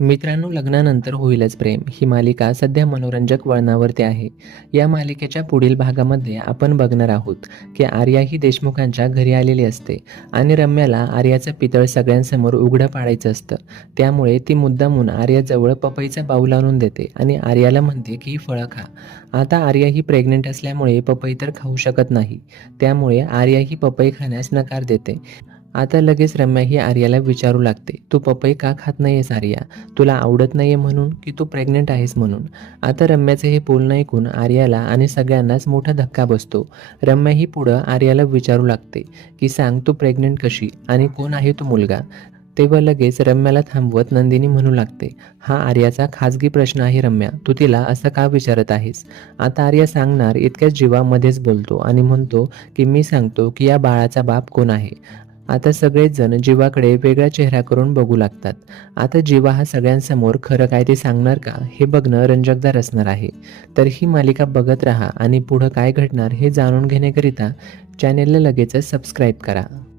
मित्रांनो, लग्नानंतर होईलच प्रेम ही मालिका सध्या मनोरंजक वळणावरती आहे. या मालिकेच्या पुढील भागामध्ये आपण बघणार आहोत की आर्या ही देशमुखांच्या घरी आलेली असते आणि रम्याला आर्याचं पितळ सगळ्यांसमोर उघडं पाडायचं असतं. त्यामुळे ती मुद्दामून आर्याजवळ पपईचा बाऊल आणून देते आणि आर्याला म्हणते की ही फळं खा. आता आर्या ही प्रेग्नेंट असल्यामुळे पपई तर खाऊ शकत नाही. त्यामुळे आर्या ही पपई खाण्यास नकार देते. आता लगेच रम्या ही आर्याला विचारू लागते, तू पपई का खात नाहीयेस आर्या? तुला आवडत नाहीये म्हणून की तू प्रेग्नेंट आहेस म्हणून? आता रम्याचे हे बोलणं ऐकून आर्याला आणि सगळ्यांनाच मोठा धक्का बसतो. रम्या ही पुढं आर्याला विचारू लागते की सांग, तू प्रेग्नेंट कशी आणि कोण आहे तो मुलगा? तेव्हा लगेच रम्याला थांबवत नंदिनी म्हणू लागते, हा आर्याचा खाजगी प्रश्न आहे रम्या, तू तिला असं का विचारत आहेस? आता आर्या सांगणार इतक्याच जीवामध्येच बोलतो आणि म्हणतो की मी सांगतो की या बाळाचा बाप कोण आहे. आता सगळेच जण जीवाकडे वेगळा चेहरा करून बघू लागतात. आता जीवा हा सगळ्यांसमोर खरं काय ते सांगणार का, हे बघणं रंजकदार असणार आहे. तर ही मालिका बघत राहा आणि पुढं काय घडणार हे जाणून घेण्याकरिता चॅनेलला लगेचच सबस्क्राईब करा.